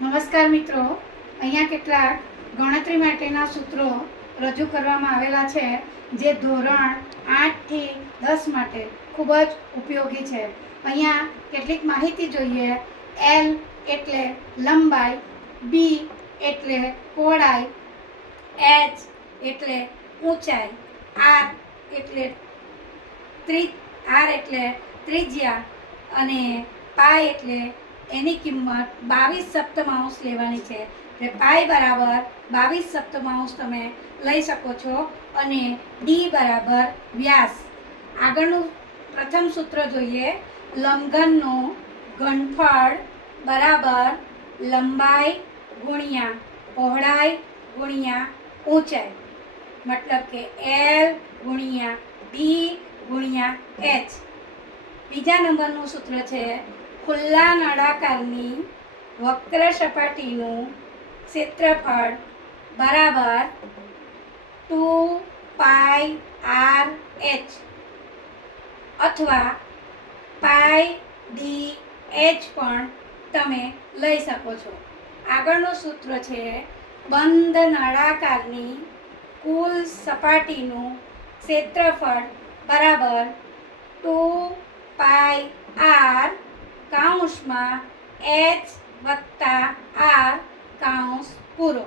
નમસ્કાર મિત્રો. અહીંયા કેટલાક ગણતરી માટેના સૂત્રો રજૂ કરવામાં આવેલા છે, જે ધોરણ આઠથી દસ માટે ખૂબ જ ઉપયોગી છે. અહીંયા કેટલીક માહિતી જોઈએ. એલ એટલે લંબાઈ બી એટલે પહોળાઈ એચ એટલે ઊંચાઈ આર એટલે ત્રિ આર એટલે ત્રિજ્યા અને પાય એટલે એની કિંમત બાવીસ સપ્તમાંશ લેવાની છે. એટલે પાય બરાબર બાવીસ સપ્તમાંશ તમે લઈ શકો છો અને ડી બરાબર વ્યાસ. આગળનું પ્રથમ સૂત્ર જોઈએ. લંઘનનું ઘનફળ બરાબર લંબાઈ ગુણ્યા, પહોળાઈ ગુણ્યા, ઊંચાઈ. મતલબ કે એલ ગુણ્યા બી ગુણ્યા એચ બીજા નંબરનું સૂત્ર છે ખુલ્લા નળાકારની વક્ર સપાટીનું ક્ષેત્રફળ બરાબર ટુ પાઈ આર એચ અથવા પાઈ ડી એચ પણ તમે લઈ શકો છો. આગળનું સૂત્ર છે, બંધ નળાકારની કુલ સપાટીનું ક્ષેત્રફળ બરાબર ટુ પાઈ આર કાઉન્સમાં એચ વત્તા આર કાઉન્સ પૂરો.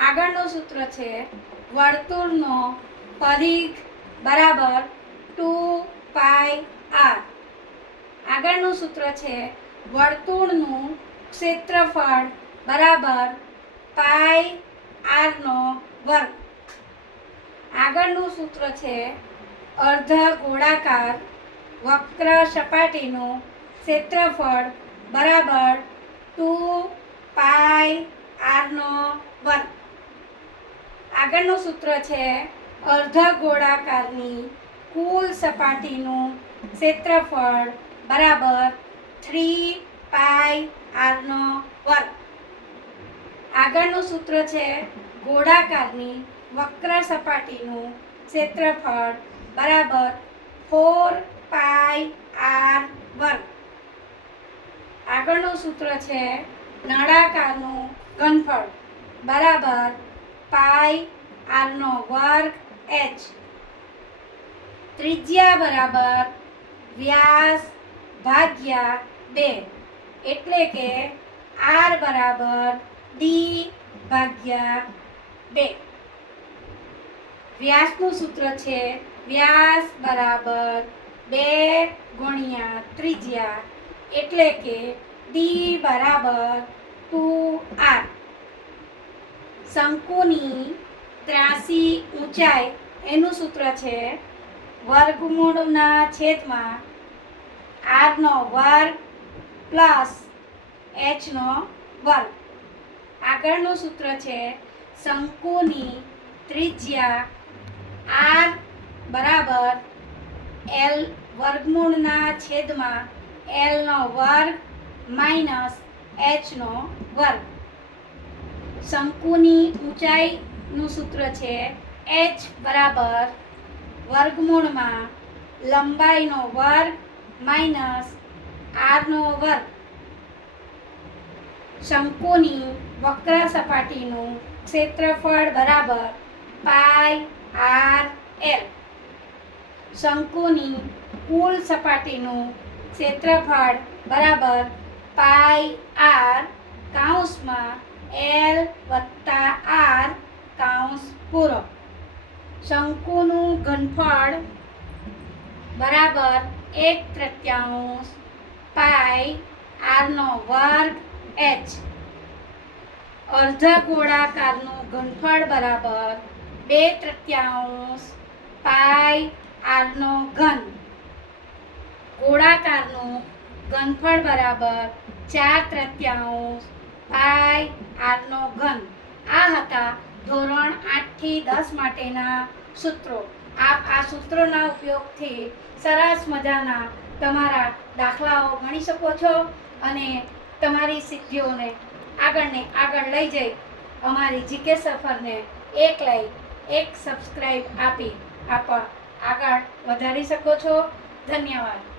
આગળનું સૂત્ર છે વર્તુળનો પરિઘ બરાબર ટુ પાય આર. આગળનું સૂત્ર છે વર્તુળનું ક્ષેત્રફળ બરાબર પાઈ આરનો વર્ગ. આગળનું સૂત્ર છે અર્ધ ગોળાકાર વક્ર સપાટીનું ક્ષેત્રફળ બરાબર ટુ પાય આરનો વર્ગ આગળનું સૂત્ર છે અર્ધ ગોળાકારની કુલ સપાટીનું ક્ષેત્રફળ બરાબર થ્રી પાય આરનો વર્ગ આગળનું સૂત્ર છે ગોળાકારની વક્ર સપાટીનું ક્ષેત્રફળ બરાબર ફોર પાય આર વર્ગ આગળનું સૂત્ર છે નળાકારનું ઘનફળ બરાબર પાઈ આરનો વર્ગ એચ. ત્રિજ્યા બરાબર વ્યાસ ભાગ્યા બે. એટલે કે આર બરાબર ડી ભાગ્યા બે. વ્યાસનું સૂત્ર છે વ્યાસ બરાબર બે ગુણ્યા ત્રિજ્યા. એટલે કે ડી બરાબર ટુ આર. શંકુની ત્રાસી ઊંચાઈ એનું સૂત્ર છે વર્ગમૂળના છેદમાં આરનો વર્ગ પ્લસ એચનો વર્ગ. આગળનું સૂત્ર છે શંકુની ત્રિજ્યા આર બરાબર એલ વર્ગમૂળના છેદમાં એલનો વર્ગ માઇનસ એચનો વર્ગ. શંકુની ઊંચાઈનું સૂત્ર છે એચ બરાબર વર્ગમૂળમાં લંબાઈનો વર્ગ માઇનસ આરનો વર્ગ. શંકુની વક્ર સપાટીનું ક્ષેત્રફળ બરાબર પાઈ આર એલ શંકુની કુલ સપાટીનું ક્ષેત્રફળ બરાબર પાઈ આર કાઉન્સમાં એલ વત્તા આર કાઉન્સ પૂરો. શંકુનું ઘનફળ બરાબર એક તૃત્યાંશ પાઈ આરનો વર્ગ એચ. અર્ધ ગોળાકારનું ઘનફળ બરાબર બે તૃત્યાંશ પાઈ આરનો ઘન. ગોળાકારનું ઘનફળ બરાબર, ચાર તૃત્યાંશ પાય આરનો ઘન. આ હતા ધોરણ આઠથી દસ માટેના સૂત્રો. આપ આ સૂત્રોના ઉપયોગથી સરસ મજાના તમારા દાખલાઓ ગણી શકો છો અને તમારી સિદ્ધિઓને આગળને આગળ લઈ જઈ અમારી જીકે સફરને એક લાઈક, એક સબસ્ક્રાઈબ આપી આપ આગળ વધારી શકો છો. ધન્યવાદ.